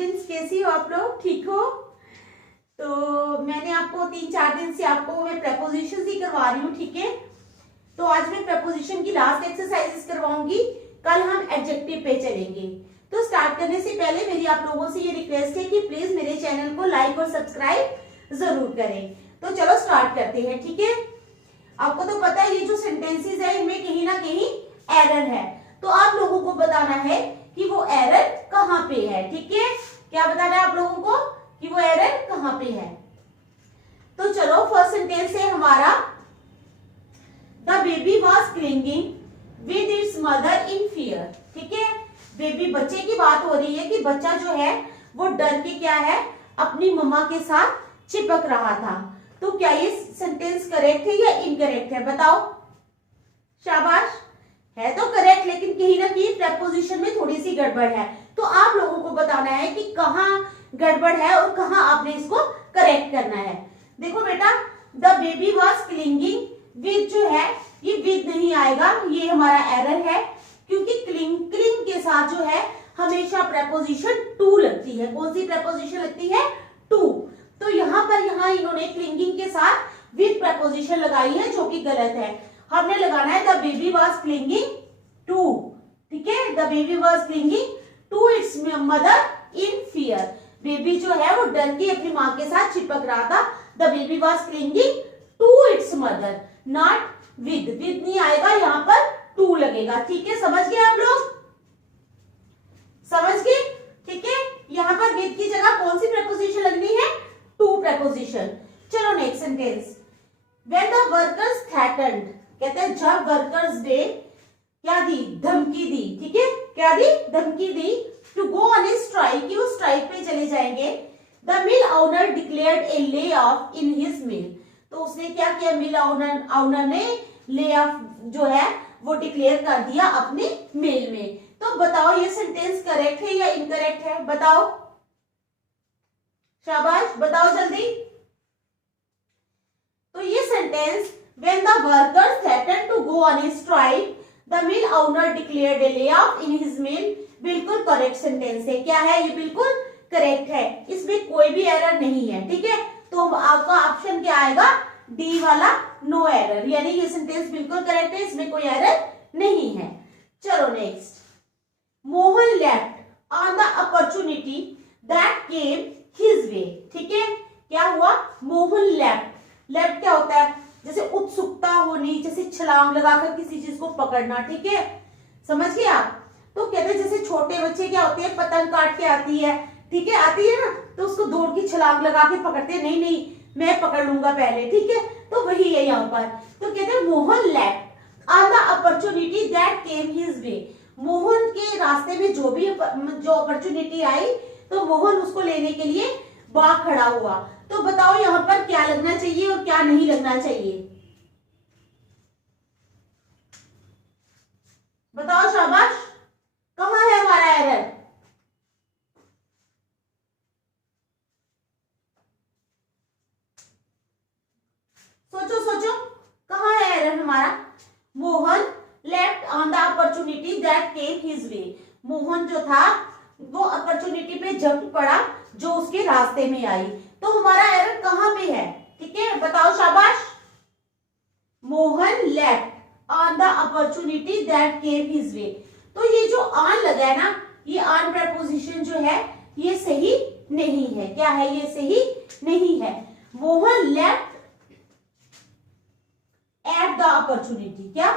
Students, कैसी हो आप लोग? ठीक हो? तो मैंने आपको 3-4 दिन से आपको मैं प्रपोजिशन ही करवा रही हूँ, ठीक है? तो आज मैं प्रपोजिशन की लास्ट एक्सरसाइजेस करवाऊंगी, कल हम एडजेक्टिव पे चलेंगे। तो स्टार्ट करने से पहले मेरी आप लोगों से ये रिक्वेस्ट है कि प्लीज मेरे चैनल को लाइक और सब्सक्राइब जरूर करें। तो चलो स्टार्ट करते हैं, ठीक है? आपको तो पता है ये जो सेंटेंसेस है इनमें कहीं ना कहीं एरर है, तो आप लोगों को बताना है कि वो एरर कहाँ पे है, ठीक है? क्या बताना है आप लोगों को कि वो एरर कहाँ पे है? तो चलो फर्स्ट सेंटेंस है हमारा, the baby was clinging with its mother in fear, ठीक है? बेबी बच्चे की बात हो रही है कि बच्चा जो है वो डर के क्या है, अपनी मम्मा के साथ चिपक रहा था। तो क्या ये सेंटेंस करेक्ट है या इनकरेक्ट है? बताओ। शाबाश, है तो करेक्ट, लेकिन कहीं ना कहीं प्रपोजिशन में थोड़ी सी गड़बड़ है। तो आप लोगों को बताना है कि कहाँ गड़बड़ है और कहाँ आपने इसको करेक्ट करना है। देखो बेटा, the baby was clinging with जो है ये विद नहीं आएगा, ये हमारा एरर है, क्योंकि क्लिंग के साथ जो है हमेशा प्रपोजिशन टू लगती है। कौन सी प्रपोजिशन लगती है? टू। तो यहाँ इन्होंने क्लिंगिंग के साथ विद प्रपोजिशन लगाई है, जो कि गलत है। हमने लगाना है the baby was clinging to, ठीक है? The baby was clinging to its mother in fear. Baby जो है वो डर के अपनी माँ के साथ चिपक रहा था। The baby was clinging to its mother, not with. With नहीं आएगा, यहाँ पर टू लगेगा, ठीक है? समझ गए आप लोग? समझ गए, ठीक है? यहाँ पर विद की जगह कौन सी प्रपोजिशन लगनी है? To preposition. चलो next sentence, when the workers threatened, कहते हैं जब वर्कर्स डे क्या दी? धमकी दी, ठीक है? क्या दी? धमकी दी। To go on a strike, कि वो स्ट्राइक पे चले जाएंगे। The mill owner declared a lay off in his मिल, तो उसने क्या किया? मिल ओनर ने ले ऑफ जो है वो डिक्लेयर कर दिया अपने मिल में। तो बताओ ये सेंटेंस करेक्ट है या इनकरेक्ट है? बताओ। शाबाश, बताओ जल्दी। तो ये sentence when the workers threatened to go on a strike, the mill owner declared a layoff in his mill, बिल्कुल करेक्ट सेंटेंस है। क्या है? ये बिल्कुल करेक्ट है, इसमें कोई भी एरर नहीं है, ठीक है? तो आपका ऑप्शन क्या आएगा? डी वाला, नो एरर, यानी ये सेंटेंस बिल्कुल करेक्ट है, इसमें कोई एरर नहीं है। चलो next, Mohan left on the opportunity that came his way, ठीक है? क्या हुआ? मोहन लेफ्ट। लेफ्ट क्या होता है? जैसे उत्सुकता होनी, जैसे छलांग लगाकर किसी चीज को पकड़ना, ठीक है? समझ गए आप? तो कहते हैं जैसे छोटे बच्चे क्या होते हैं, पतंग काट के आती है, ठीक है? आती है ना, तो उसको दौड़ की छलांग लगा के पकड़ते हैं, नहीं नहीं मैं पकड़ लूंगा पहले, ठीक है? तो वही है यहाँ पर। तो कहते हैं Mohan left on the opportunity that came his way, Mohan के रास्ते में जो अपॉर्चुनिटी आई, तो मोहन उसको लेने के लिए भाग खड़ा हुआ। तो बताओ यहाँ पर क्या लगना चाहिए और क्या नहीं लगना चाहिए? बताओ शाबाश, कहाँ है हमारा एरर? सोचो सोचो, कहाँ है एरर हमारा? Mohan left on the opportunity that came his way, Mohan जो था वो अपॉर्चुनिटी पे जंप पड़ा जो उसके रास्ते में आई। तो हमारा एरर कहाँ पे है? ठीक है, बताओ शाबाश। Mohan left on the opportunity that came his way. तो ये जो ऑन लगा है ना, ये ऑन प्रपोजिशन जो है ये सही नहीं है। क्या है? ये सही नहीं है। Mohan left at the opportunity, क्या?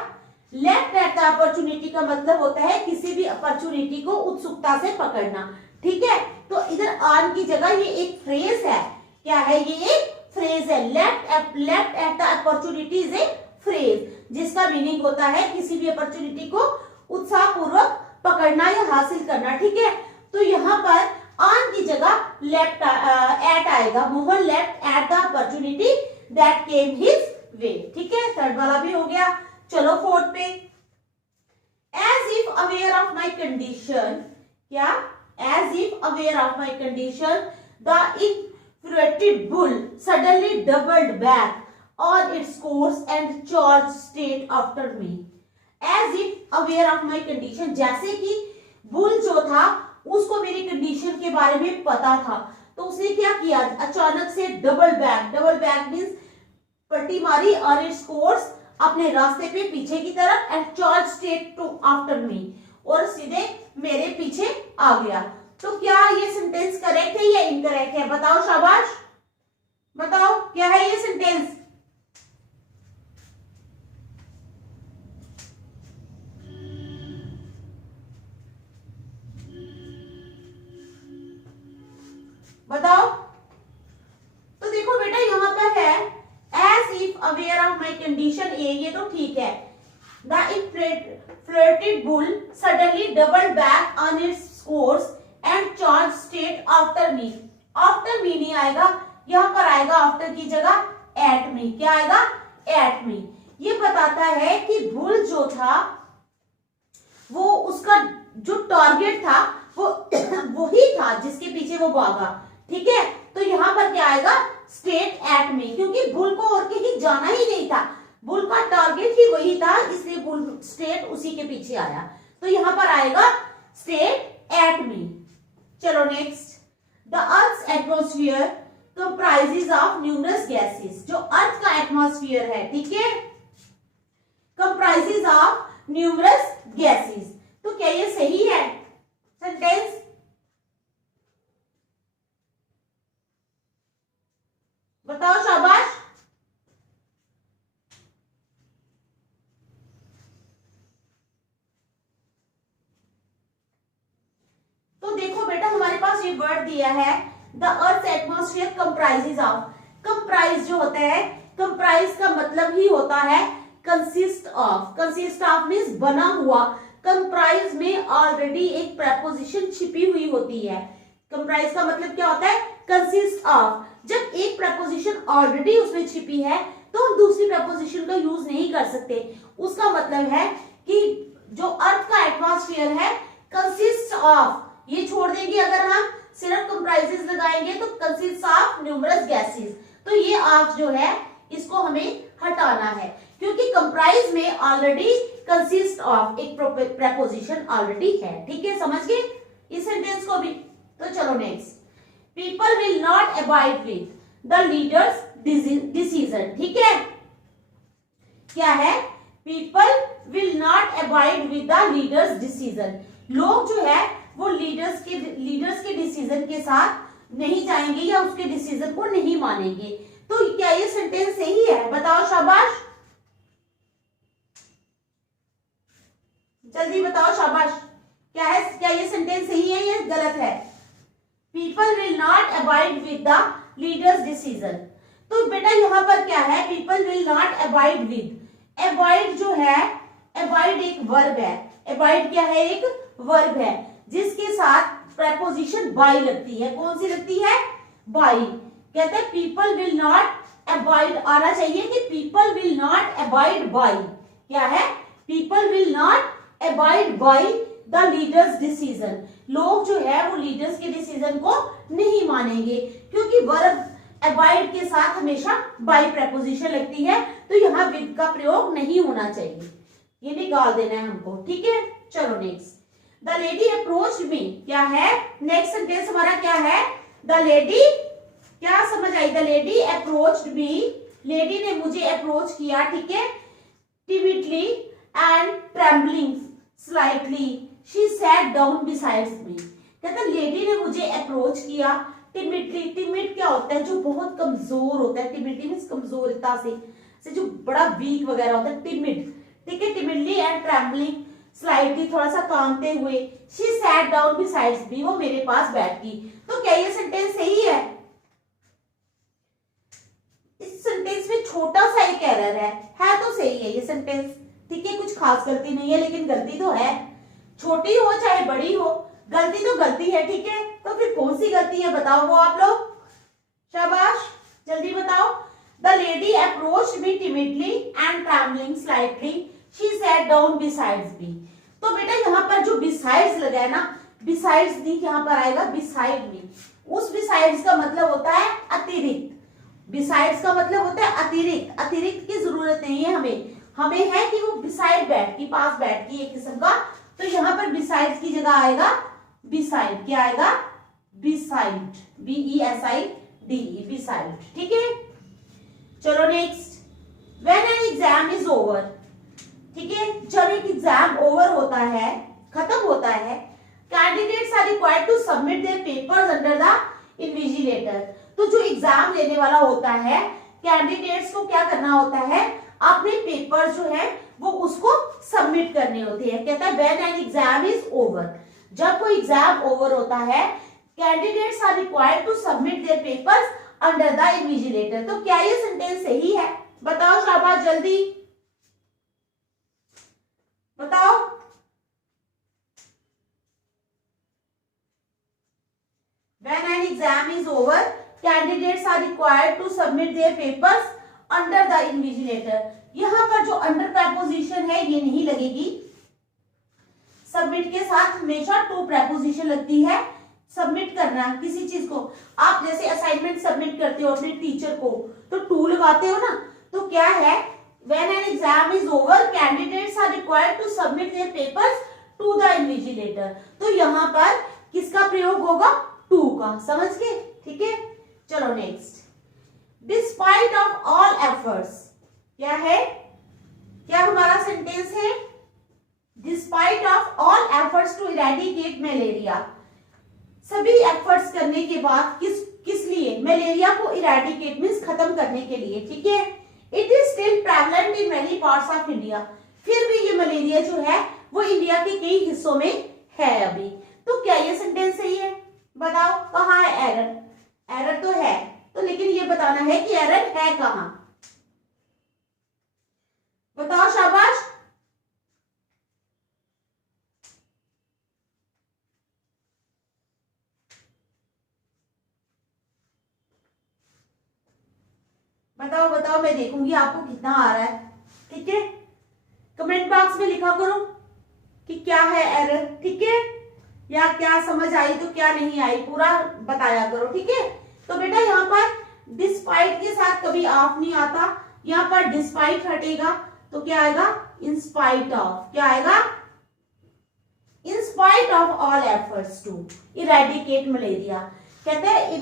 लेफ्ट एट द अपॉर्चुनिटी का मतलब होता है किसी भी अपॉर्चुनिटी को उत्सुकता से पकड़ना, ठीक है? तो इधर ऑन की जगह ये एक फ्रेज है। क्या है? ये एक फ्रेज है। Left at the opportunity is a phrase, जिसका मीनिंग होता है किसी भी अपॉर्चुनिटी को उत्साहपूर्वक पकड़ना या हासिल करना, ठीक है? तो यहाँ पर ऑन की जगह लेफ्ट एट आएगा। Mohan left at the opportunity that came his way, ठीक है? थर्ड वाला भी हो गया। चलो फोर्थ पे, as if aware of my condition, क्या? As if aware of my condition the infuriated bull suddenly doubled back on its course and charged straight after me. As if aware of my condition, जैसे कि bull जो था उसको मेरी condition के बारे में पता था, तो उसने क्या किया, अचानक से डबल बैक मींस पट्टी मारी और इट्स कोर्स अपने रास्ते पे पीछे की तरफ and charge straight to after me, और सीधे मेरे पीछे आ गया। तो क्या ये सेंटेंस करेक्ट है या इनकरेक्ट है? बताओ शाबाश, बताओ क्या है ये सेंटेंस? बताओ। तो देखो बेटा यहाँ पर है as if aware of my condition ए, ये तो ठीक है। The inflated bull suddenly doubled back on its course and charged straight after me. After me नहीं आएगा, यहाँ पर आएगा आफ्टर की जगह एट मी। क्या आएगा? At me. ये बताता है कि बुल जो था वो उसका जो टारगेट था वो वही था जिसके पीछे वो भागा, ठीक है। तो यहाँ पर क्या आएगा? स्ट्रेट एट मी, क्योंकि बुल को और कहीं जाना ही नहीं था, बुल का टारगेट ही वही था, इसलिए बुल स्ट्रेट उसी के पीछे आया। तो यहाँ पर आएगा स्ट्रेट एट मी। चलो next, the earth atmosphere comprises of numerous gases. जो अर्थ का एटमोस्फियर है, ठीक है, कंप्राइजेस ऑफ न्यूमरस गैसेस। तो क्या ये सही है सेंटेंस? बताओ शाबाश। तो देखो बेटा हमारे पास ये वर्ड दिया है the earth atmosphere comprises of. Comprise जो होता है, कंप्राइज का मतलब ही होता है consist of. Consist of means बना हुआ। कंप्राइज में ऑलरेडी एक प्रेपोजिशन छिपी हुई होती है। कंप्राइज का मतलब क्या होता है? Consist of. जब एक प्रेपोजिशन ऑलरेडी उसमें छिपी है तो हम दूसरी प्रेपोजिशन का यूज नहीं कर सकते। उसका मतलब है कि जो अर्थ का एटमॉस्फेयर है कंसिस्ट ऑफ, ये छोड़ देंगे अगर हम सिर्फ कंप्राइजेस लगाएंगे तो कंसिस्ट ऑफ न्यूमरस गैसेस। तो ये ऑफ जो है इसको हमें हटाना है, क्योंकि कंप्राइज में ऑलरेडी कंसिस्ट ऑफ एक प्रेपोजिशन ऑलरेडी है। ठीक है, समझ गए इस सेंटेंस को भी? तो चलो next, people will not abide with the leaders decision. ठीक है, क्या है? People will not abide with the leaders decision. लोग जो है वो लीडर्स के डिसीजन के साथ नहीं जाएंगे या उसके डिसीजन को नहीं मानेंगे। तो क्या ये सेंटेंस सही है? बताओ शाबाश, जल्दी बताओ शाबाश। क्या है? क्या ये सेंटेंस सही है या गलत है? People will not abide with the leaders decision. तो बेटा यहाँ पर क्या है? People will not abide with. Abide जो है, अबाइड एक वर्ब है। अबाइड क्या है? एक वर्ब है जिसके साथ प्रेपोजिशन बाय लगती है। कौन सी लगती है? बाय। कहते हैं पीपल विल नॉट अबाइड, आना चाहिए कि people will not abide by. क्या है? People will not abide by the leaders decision. लोग जो है वो लीडर्स के डिसीजन को नहीं मानेंगे, क्योंकि वर्ब अबाइड के साथ हमेशा बाय प्रेपोजिशन लगती है। तो यहाँ विद का प्रयोग नहीं होना चाहिए, ये निकाल देना है हमको। ठीक है, चलो नेक्स्ट, द लेडी अप्रोच्ड मी। क्या है? नेक्स्ट सेंटेंस हमारा क्या है? द लेडी, क्या समझ आई? The lady approached me, lady ने मुझे अप्रोच किया। ठीक है, timidly and trembling slightly she sat down besides me. कहता है लेडी ने मुझे अप्रोच किया टिमिडली। टिमिड क्या होता है? जो बहुत कमजोर होता है। टिमिडली मींस कमजोरता से जो बड़ा वीक वगैरह होता है, टिमिड। ठीक है, टिमिडली एंड ट्रेम्बलिंग स्लाइटली, थोड़ा सा कांपते हुए। शी सैट डाउन बिसाइड्स मी, वो मेरे पास बैठ गई। तो क्या ये सेंटेंस सही है? इस सेंटेंस में छोटा सा एक एरर है तो सही है ये सेंटेंस। ठीक है, कुछ खास गलती नहीं है, लेकिन गलती तो है। छोटी हो चाहे बड़ी हो, गलती तो गलती है। ठीक है, तो फिर कौन सी गलती है बताओ वो आप लोग, शाबाश जल्दी बताओ। The lady approached me timidly and trembling slightly she sat down besides me. तो बेटा यहाँ पर जो बिसाइड्स लगा है ना, बिसाइड्स नहीं, यहाँ पर आएगा बिसाइड मी। उस बिसाइड्स का मतलब होता है अतिरिक्त। बिसाइड्स का मतलब होता है अतिरिक्त। अतिरिक्त की जरूरत नहीं है हमें है कि वो बिसाइड बैठ की, पास बैठ की, एक किस्म का। तो यहाँ पर बिसाइड्स की जगह आएगा बिसाइड। क्या आएगा? beside, BESIDE, beside, ठीक है। चलो next, when an exam is over, ठीक है, जब एक एग्जाम ओवर होता है, खत्म होता है, candidates are required to submit their papers under the invigilator. तो जो एग्जाम लेने वाला होता है, कैंडिडेट्स को क्या करना होता है, अपने पेपर जो है वो उसको सबमिट करने होते हैं। कहता है when an exam is over, जब कोई एग्जाम ओवर होता है, candidates are required to submit their papers under the invigilator. तो क्या ये सेंटेंस सही है? बताओ शाबाश, जल्दी बताओ। When an exam is over, candidates are required to submit their papers under the invigilator। यहाँ पर जो अंडर प्रेपोजिशन है ये नहीं लगेगी। सबमिट के साथ हमेशा टू प्रेपोजिशन लगती है। सबमिट करना किसी चीज को, आप जैसे असाइनमेंट सबमिट करते हो अपने टीचर को तो टू लगाते हो ना, तो क्या है, when an exam is over, candidates are required to submit their papers to the invigilator। तो यहाँ पर किसका प्रयोग होगा? टू का, समझ गए? ठीक है, चलो next, despite of all efforts, क्या है, क्या हमारा सेंटेंस है? Despite of all efforts to eradicate malaria. सभी एफर्ट्स करने के बाद किस लिए? मलेरिया को इरेडिकेट मींस खत्म करने के लिए, ठीक है। It is still prevalent in many parts of India. फिर भी ये मलेरिया जो है वो इंडिया के कई हिस्सों में है अभी। तो क्या ये सेंटेंस सही है? बताओ कहाँ है एरर? एरर तो है, तो लेकिन ये बताना है कि एरर है कहाँ। बताओ शाबाश। बताओ बताओ, मैं देखूंगी आपको कितना आ रहा है, ठीक है। कमेंट बॉक्स में लिखा करो कि क्या है एरर, ठीक है, या क्या समझ आई तो क्या नहीं आई, पूरा बताया करो, ठीक है। तो बेटा यहाँ पर डिस्पाइट के साथ कभी ऑफ नहीं आता, यहाँ पर डिस्पाइट हटेगा तो क्या आएगा? In spite of. क्या आएगा? In spite of all efforts to eradicate malaria. कहते हैं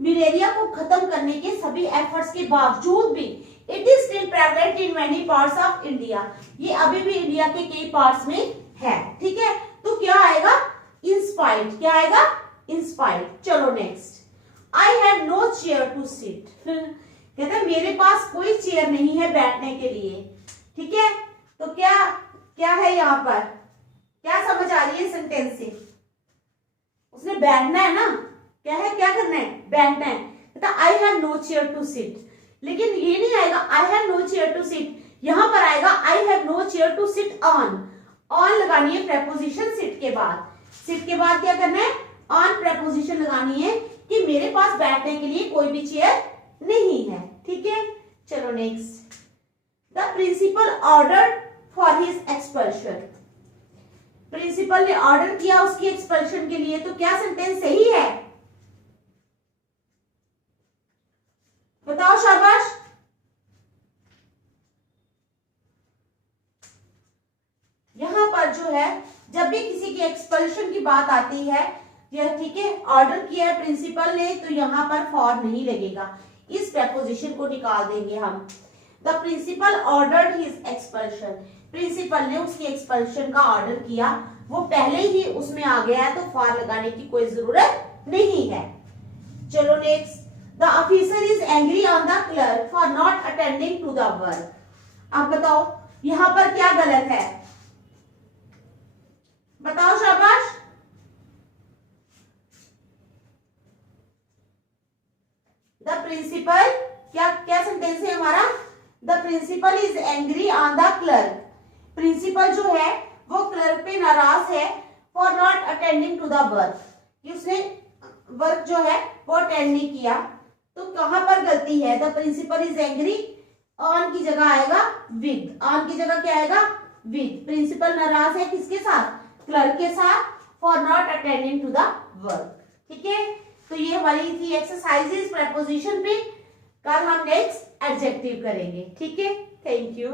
मलेरिया को खत्म करने के सभी एफर्ट्स के बावजूद भी it is still prevalent in many parts of India. ये अभी भी इंडिया के कई पार्ट्स में है, ठीक है। तो क्या आएगा? In spite. क्या आएगा? In spite. चलो next, I have no chair to sit. कहते हैं मेरे पास कोई चेयर नहीं है बैठने के लिए, ठीक है। तो क्या है यहाँ पर? क्या समझ आ रही है सेंटेंस से? उसने बैठना है ना, क्या है, क्या करना है? बैठना है। कहता I have no chair to sit, लेकिन ये नहीं आएगा I have no chair to sit, यहां पर आएगा I have no chair to sit on. On लगानी है प्रेपोजिशन सिट के बाद। सिट के बाद क्या करना है? ऑन प्रेपोजिशन लगानी है कि मेरे पास बैठने के लिए कोई भी चेयर नहीं है, ठीक है। चलो next, the principal ordered for his expulsion. Principal ने ऑर्डर किया उसकी एक्सपल्शन के लिए, तो क्या सेंटेंस सही है? बताओ शाबाश। यहां पर जो है जब भी किसी की एक्सपल्शन की बात आती है, यह ठीक है, ऑर्डर किया है प्रिंसिपल ने, तो यहां पर फॉर नहीं लगेगा, इस प्रेपोजिशन को निकाल देंगे हम। The principal ordered his expulsion. Principal ने उसकी एक्सपल्शन का ऑर्डर किया, वो पहले ही उसमें आ गया है, तो फॉर लगाने की कोई जरूरत नहीं है। चलो next, the officer is angry on the clerk for not attending to the work. अब बताओ यहां पर क्या गलत है? बताओ शाबाश। द प्रिंसिपल, क्या सेंटेंस है हमारा? The principal is angry on the clerk. Principal जो है वो क्लर्क पे नाराज है for not attending to the work, कि उसने वर्क जो है वो अटेंड नहीं किया। तो कहां पर गलती है? The principal is angry, on की जगह आएगा विद। ऑन की जगह क्या आएगा? विद। प्रिंसिपल नाराज है किसके साथ? क्लर्क के साथ, for not attending to the work, ठीक है। तो ये हमारी थी एक्सरसाइजेस प्रेपोजिशन पे। कल हम नेक्स्ट एडजेक्टिव करेंगे, ठीक है। Thank you.